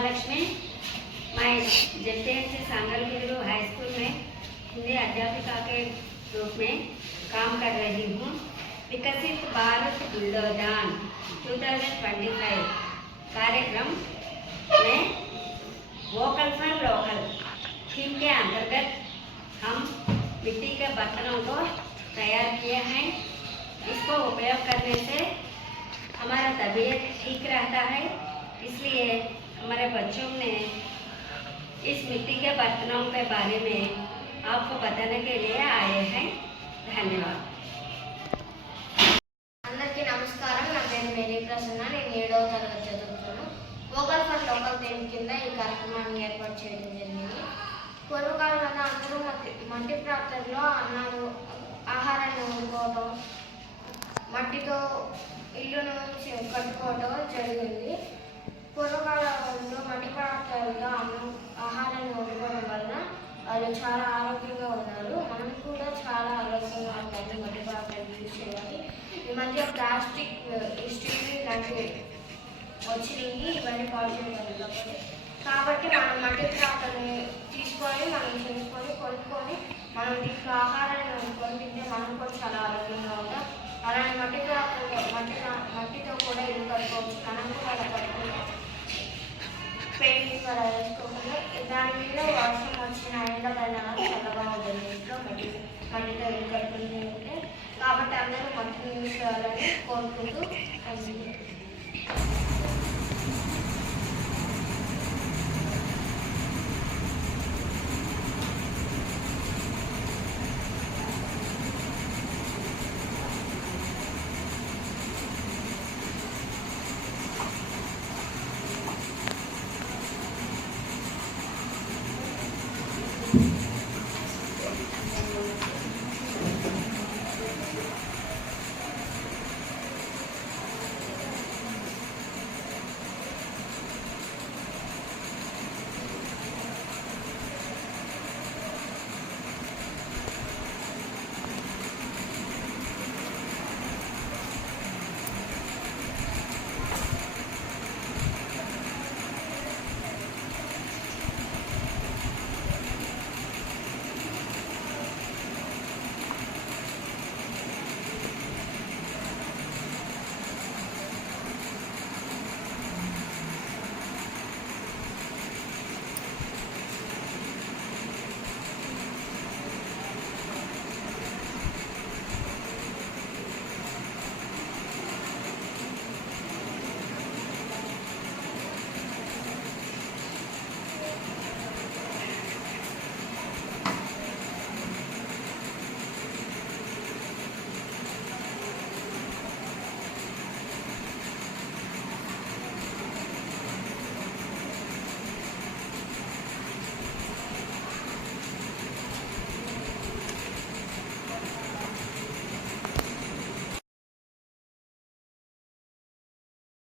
महालक्ष्मी। मैं JPSC सांगलगिरी high school में हिंदी अध्यापिका के रूप में काम कर रही हूँ। विकसित भारत बुल्डोजन 2025 कार्यक्रम में वोकल फॉर लोकल थीम के अंतर्गत हम मिट्टी के बर्तनों को तैयार किए हैं। इसको उपयोग करने से हमारा तबीयत ठीक रहता है, इसलिए हमारे बच्चों ने इस मिट्टी के बर्तनों के बारे में आपको बताने के लिए आए हैं। धन्यवाद। అందరికీ నమస్కారం। నా పేరు మేరీ ప్రసన్న। నేను 7వ తరగతి చదువుతున్నాను। వోకల్ ఫర్ లోకల్ థీమ్ కింద ఈ కార్యక్రమాన్ని ఏర్పాటు చేయడం జరిగింది। పూర్వకాలంలో అందరూ మట్టి పాత్రల్లో అన్నాలు ఆహారాన్ని వండుకోవడం, మట్టితో ఇల్లును కట్టుకోవడం జరిగింది। పూర్వకాలంలో మట్టి పాత్రలతో ఆహారాన్ని వండుకోవడం వలన వాళ్ళు చాలా ఆరోగ్యంగా ఉన్నారు। మనం కూడా చాలా ఆరోగ్యంగా ఉంటాము మట్టి పాత్రలు యూజ్ చేయాలి। ఈ మధ్య ప్లాస్టిక్, స్టీల్ లాంటివి వచ్చినాయి, ఇవన్నీ పాడు చేయగలం కాబట్టి మనం మట్టి పాత్రని తీసుకొని మనం చేసుకొని కొనుక్కొని మనం దీంట్లో ఆహారాన్ని వండుకొని తింటే మనం కూడా చాలా ఆరోగ్యంగా ఉంటాం। అలాంటి మట్టితో కూడా ఇల్లు కట్టుకోవచ్చు। మనం కూడా అలా కట్టుకుంటే పెయింటింగ్ అలా వేసుకోకుండా దాని మీద వర్షం వచ్చిన ఎండ పైన చల్లగా ఉంటుంది ఇంట్లో మట్టితో ఇల్లు కట్టుకుంటూ ఉంటే। కాబట్టి అందరూ మట్టిని యూజ్ చేయాలని కోరుకుంటూ